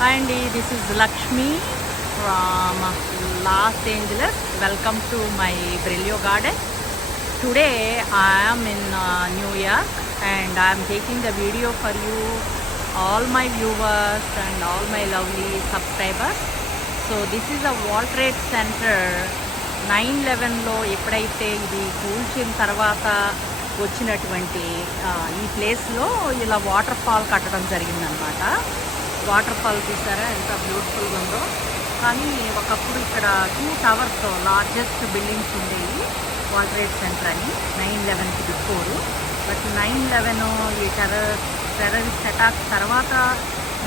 Hi Andy, this is Lakshmi from Los Angeles. Welcome to my Brillo garden. Today I am in New York and I am taking the video for you, all my viewers and all my lovely subscribers. So this is a World Trade Center 9/11లో ఎప్పుడైతే ఇది కూల్చిన తర్వాత వచ్చినటువంటి ఈ ప్లేస్లో ఇలా water fall కట్టడం జరిగిందనమాట. Water fall చూసారా ఎంత బ్యూటిఫుల్గా ఉందో. కానీ ఒకప్పుడు ఇక్కడ 2 టవర్స్ లార్జెస్ట్ బిల్డింగ్స్ ఉండేవి వరల్డ్ ట్రేడ్ సెంటర్ అని 9/11కి బిఫోరు. బట్ 9/11 ఈ టెర్రరిస్ట్ అటాక్ తర్వాత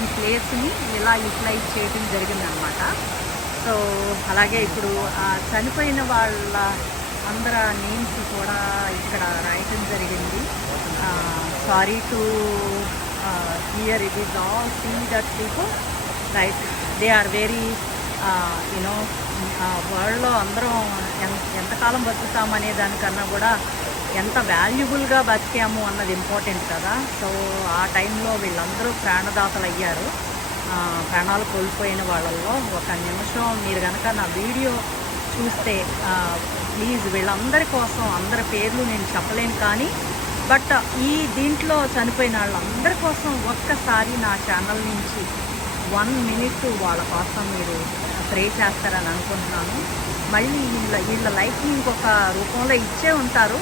ఈ ప్లేస్ని ఇలా యూటిలైజ్ చేయడం జరిగిందనమాట. సో అలాగే ఇప్పుడు చనిపోయిన వాళ్ళ అందరి నేమ్స్ కూడా ఇక్కడ రాయటం జరిగింది. Sorry to here it is all see that people, right, they are very వరల్డ్లో అందరం ఎంతకాలం బతుకుతామనే దానికన్నా కూడా ఎంత వాల్యుబుల్గా బతికాము అన్నది ఇంపార్టెంట్ కదా. సో ఆ టైంలో వీళ్ళందరూ ప్రాణదాతలు అయ్యారు. ప్రాణాలు కోల్పోయిన వాళ్ళల్లో ఒక నిమిషం మీరు కనుక నా వీడియో చూస్తే ప్లీజ్ వీళ్ళందరి కోసం అందరి పేర్లు నేను చెప్పలేను, కానీ బట్ ఈ దీంట్లో చనిపోయిన వాళ్ళందరి కోసం ఒక్కసారి నా ఛానల్ నుంచి 1 minute వాళ్ళ కోసం మీరు ప్రే చేస్తారని అనుకుంటున్నాను. మళ్ళీ వీళ్ళ లైఫ్ని ఇంకొక రూపంలో ఇచ్చే ఉంటారు.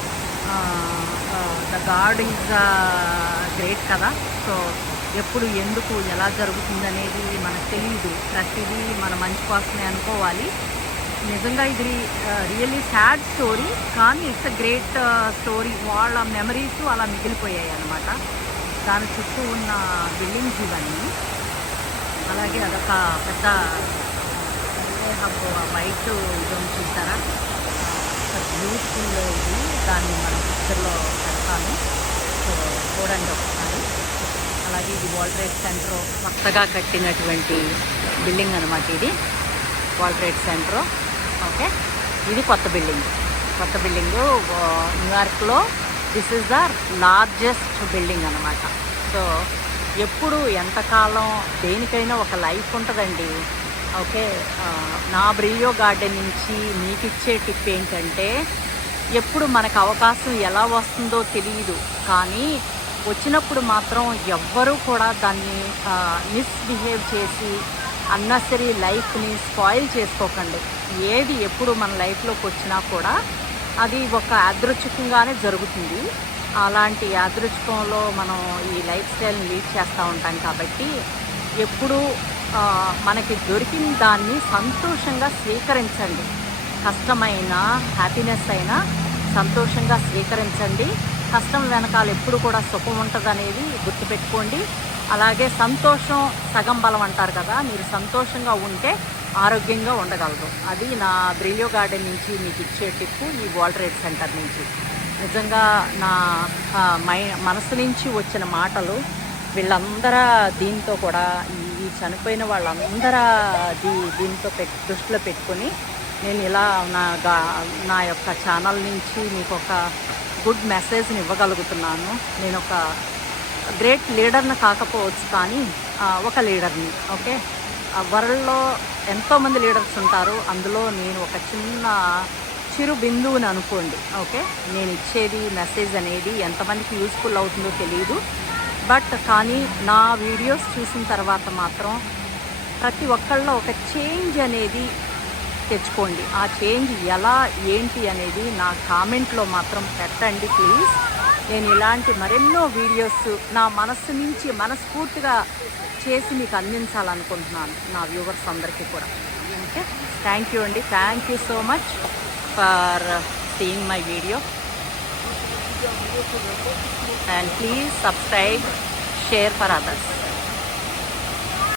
ద గాడ్ ఈజ్ గ్రేట్ కదా. సో ఎప్పుడు ఎందుకు ఎలా జరుగుతుంది అనేది మనకు తెలియదు. ప్రతిదీ మన మంచి కోసమే అనుకోవాలి. నిజంగా ఇది రియల్లీ సాడ్ స్టోరీ, కానీ ఇట్స్ అ గ్రేట్ స్టోరీ. వాళ్ళ మెమరీస్ అలా మిగిలిపోయాయి అన్నమాట. దాని చుట్టూ ఉన్న బిల్డింగ్స్ ఇవన్నీ. అలాగే అదొక పెద్ద హబ్ వైట్ ఇది చూసారా, బ్యూటిఫుల్ ఇది. దాన్ని మన పిక్చర్లో పెడతాను, సో చూడండి ఒకసారి. అలాగే ఇది వరల్డ్ ట్రేడ్ సెంటర్ కొత్తగా కట్టినటువంటి బిల్డింగ్ అనమాట. ఇది వరల్డ్ ట్రేడ్ సెంటర్. ఓకే, ఇది కొత్త బిల్డింగు న్యూయార్క్లో. This is the largest building అనమాట. సో ఎప్పుడు ఎంతకాలం దేనికైనా ఒక లైఫ్ ఉంటుందండి. ఓకే, నా బ్రిలియో గార్డెన్ నుంచి మీకు ఇచ్చే టిప్ ఏంటంటే, ఎప్పుడు మనకు అవకాశం ఎలా వస్తుందో తెలియదు, కానీ వచ్చినప్పుడు మాత్రం ఎవ్వరూ కూడా దాన్ని మిస్బిహేవ్ చేసి అన్నెసరీ లైఫ్ని స్పాయిల్ చేసుకోకండి. ఏది ఎప్పుడు మన లైఫ్లోకి వచ్చినా కూడా అది ఒక యాదృచ్ఛికంగానే జరుగుతుంది. అలాంటి యాదృచ్ఛికంలో మనం ఈ లైఫ్ స్టైల్ని లీడ్ చేస్తూ ఉంటాం. కాబట్టి ఎప్పుడూ మనకి దొరికిన దాన్ని సంతోషంగా స్వీకరించండి. కష్టమైన హ్యాపీనెస్ అయినా సంతోషంగా స్వీకరించండి. కష్టం వెనకాల ఎప్పుడు కూడా సుఖం ఉంటుంది అనేది గుర్తుపెట్టుకోండి. అలాగే సంతోషం సగం బలం అంటారు కదా, మీరు సంతోషంగా ఉంటే ఆరోగ్యంగా ఉండగలరు. అది నా బ్రిలియో గార్డెన్ నుంచి మీకు ఇచ్చే టిప్పు, ఈ వరల్డ్ ట్రేడ్ సెంటర్ నుంచి. నిజంగా నా మనసు నుంచి వచ్చిన మాటలు. వీళ్ళందరూ దీంతో కూడా ఈ చనిపోయిన వాళ్ళందరూ దీంతో దృష్టిలో పెట్టుకొని నేను ఇలా నా యొక్క ఛానల్ నుంచి మీకు ఒక గుడ్ మెసేజ్ని ఇవ్వగలుగుతున్నాను. నేను ఒక గ్రేట్ లీడర్ని కాకపోవచ్చు, కానీ ఒక లీడర్ని. ఓకే, వరల్డ్లో ఎంతోమంది లీడర్స్ ఉంటారు, అందులో నేను ఒక చిరు బిందువుని అనుకోండి. ఓకే, నేను ఇచ్చేది మెసేజ్ అనేది ఎంతమందికి యూస్ఫుల్ అవుతుందో తెలియదు, బట్ కానీ నా వీడియోస్ చూసిన తర్వాత మాత్రం ప్రతి ఒక్కళ్ళలో ఒక చేంజ్ అనేది తెచ్చుకోండి. ఆ చేంజ్ ఎలా ఏంటి అనేది నా కామెంట్లో మాత్రం పెట్టండి ప్లీజ్. నేను ఇలాంటి మరెన్నో వీడియోస్ నా మనస్సు నుంచి మనస్ఫూర్తిగా చేసి మీకు అందించాలనుకుంటున్నాను నా వ్యూవర్స్ అందరికీ కూడా. ఓకే, థ్యాంక్ యూ అండి. Thank you so much for seeing my video and please subscribe, share for others.